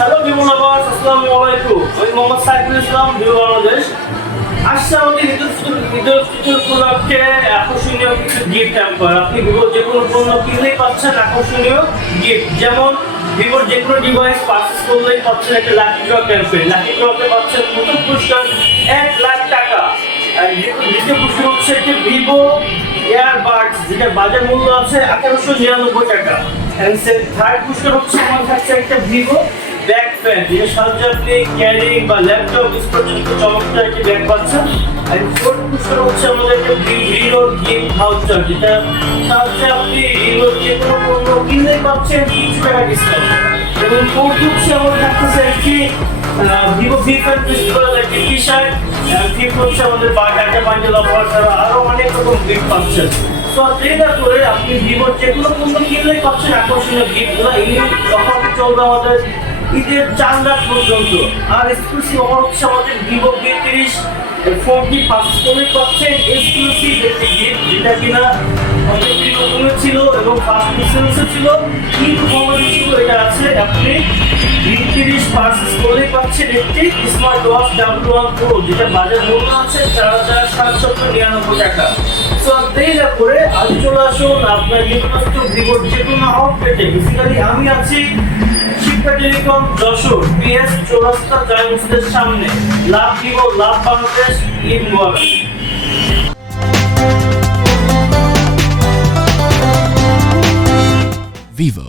Hello Vivo lovers, আসসালামু আলাইকুম। আমি মোহাম্মদ সাইফুল ইসলাম, ভিভো বাংলাদেশ। আসছে আমাদের ঈদ-উল-ফিতর উপলক্ষে আকর্ষণীয় কিছু গিফট হ্যাম্পার। আপনি ভিভোর যে কোনো পণ্য কিনলেই পাচ্ছেন আকর্ষণীয় গিফট। যেমন ভিভোর যে কোনো ডিভাইস পারচেজ করলেই পাচ্ছেন একটা লাকি ড্র ক্যাম্পেইন। লাকি ড্রতে পাচ্ছেন প্রথম পুরস্কার 1 লাখ টাকা। আর দ্বিতীয় পুরস্কার হচ্ছে একটি ভিভো এয়ারবাডস, যেটা বাজার মূল্য আছে 1899 টাকা। থার্ড পুরস্কার হচ্ছে আমার কাছে একটা ভিভো ব্যাক প্যান, যেটা সাহায্যে আপনি ক্যারি বা ল্যাপটপ ইউজ পর্যন্ত চমৎকার একটি ব্যাগ পাচ্ছেন। আর ফোর্থ পুরস্কার হচ্ছে আমাদের একটা ভিভো গিফট ভাউচার, যেটা সাহায্যে আপনি ভিভোর যে কোনো পণ্য কিনলেই পাচ্ছেন কিছু টাকা ডিসকাউন্ট। এবং ফোর্থ হচ্ছে আমাদের থাকতেছে একটি ভিভো ভিফ্যান প্রিন্সিপাল একটি টি শার্ট। ফিফথ হচ্ছে আমাদের ডাটা বান্ডেল অফার ছাড়া আরো অনেক রকম গিফট পাচ্ছেন। তো ট্রেডার করে আপনি ভিভোর যে কোনো পণ্য কিনলেই পাচ্ছেন আকর্ষণীয় গিফটগুলো। এই অফার চলবে আমাদের ঈদের 4 রাত পর্যন্ত। আর এক্সক্লুসিভ অফার হচ্ছে আমাদের ভিভো V30 ফোনটি পারচেজ করলেই পাচ্ছেন এক্সক্লুসিভ একটি গিফট, যেটা কিনা অনেক নতুন ছিল এবং ফার্স্ট ইন্স্যুরেন্সও ছিল, কিন্তু কমন ছিল। এটা আছে আপনি V30 পারচেজ করলেই পাচ্ছেন একটি স্মার্ট ওয়াচ W1 Pro, যেটা বাজার মূল্য আছে 4799 টাকা। তো দেরি না করে আজ চলে আসুন আপনার নিকটস্থ ভিভোর যে কোনো আউটলেটে। বেসিক্যালি আমি আছি শিক্ষা টেলিকম যশোর PS চৌরাস্তা জায়মসের সামনে। লাভ ভিভো, লাভ বাংলাদেশ, ঈদ মুবারক। Vivo,